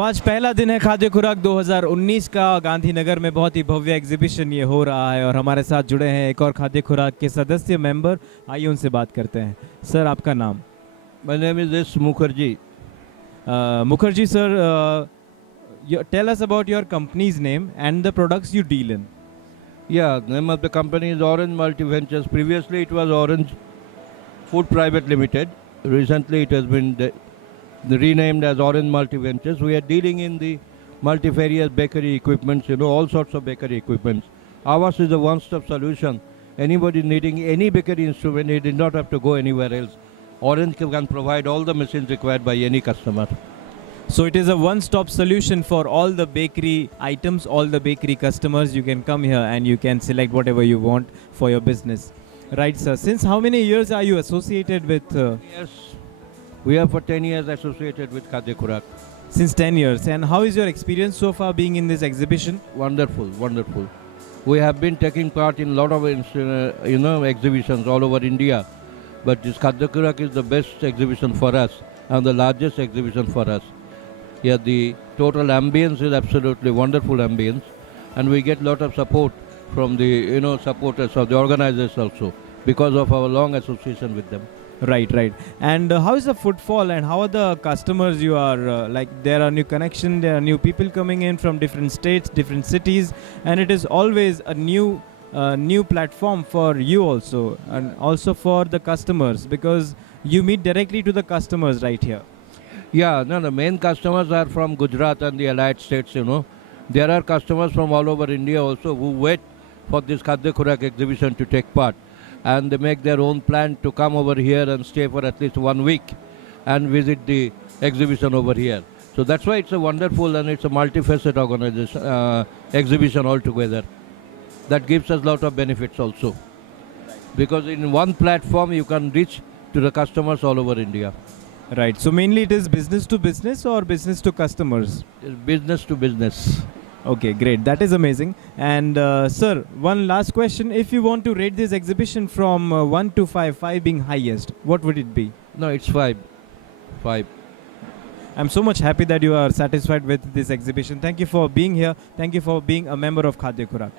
तो आज पहला दिन है खाद्य खुराक 2019 का। गांधीनगर में बहुत ही भव्य एग्जीबिशन ये हो रहा है और हमारे साथ जुड़े हैं एक और खाद्य खुराक के सदस्य मेंबर। आइए उनसे बात करते हैं। सर, आपका नाम? My name is S. Mukherjee. Mukherjee sir, tell us about your company's name and the products you deal in. Yeah, the name of the company is Orange Multiventures. Previously it was Orange Food Private Limited. Recently it has been renamed as Orange Multiventures. We are dealing in the multifarious bakery equipments, all sorts of bakery equipments. Ours is a one-stop solution. Anybody needing any bakery instrument, he did not have to go anywhere else. Orange can provide all the machines required by any customer. So it is a one-stop solution for all the bakery items, all the bakery customers. You can come here and you can select whatever you want for your business. Right, sir. Since how many years are you associated with? Yes, we are for 10 years associated with Khadya Khurak. Since 10 years. And how is your experience so far being in this exhibition? Wonderful, wonderful. We have been taking part in a lot of exhibitions all over India. But this Khadya Khurak is the best exhibition for us and the largest exhibition for us. Yeah, the total ambience is absolutely wonderful ambience, and we get a lot of support from the supporters of the organizers also because of our long association with them. Right, right. And how is the footfall and how are the customers you are like? There are new connections, there are new people coming in from different states, different cities, and it is always a new platform for you also, and also for the customers, because you meet directly to the customers right here. Yeah, no, the main customers are from Gujarat and the allied states, There are customers from all over India also who wait for this Khadya Khurak exhibition to take part. And they make their own plan to come over here and stay for at least 1 week and visit the exhibition over here. So that's why it's a wonderful and it's a multifaceted organization, exhibition altogether. That gives us a lot of benefits also. Because in one platform you can reach to the customers all over India. Right. So mainly it is business to business or business to customers? It's business to business. Okay, great. That is amazing. And sir, one last question. If you want to rate this exhibition from 1 to 5, 5 being highest, what would it be? No, it's 5. 5. I'm so much happy that you are satisfied with this exhibition. Thank you for being here. Thank you for being a member of Khadya Khurak.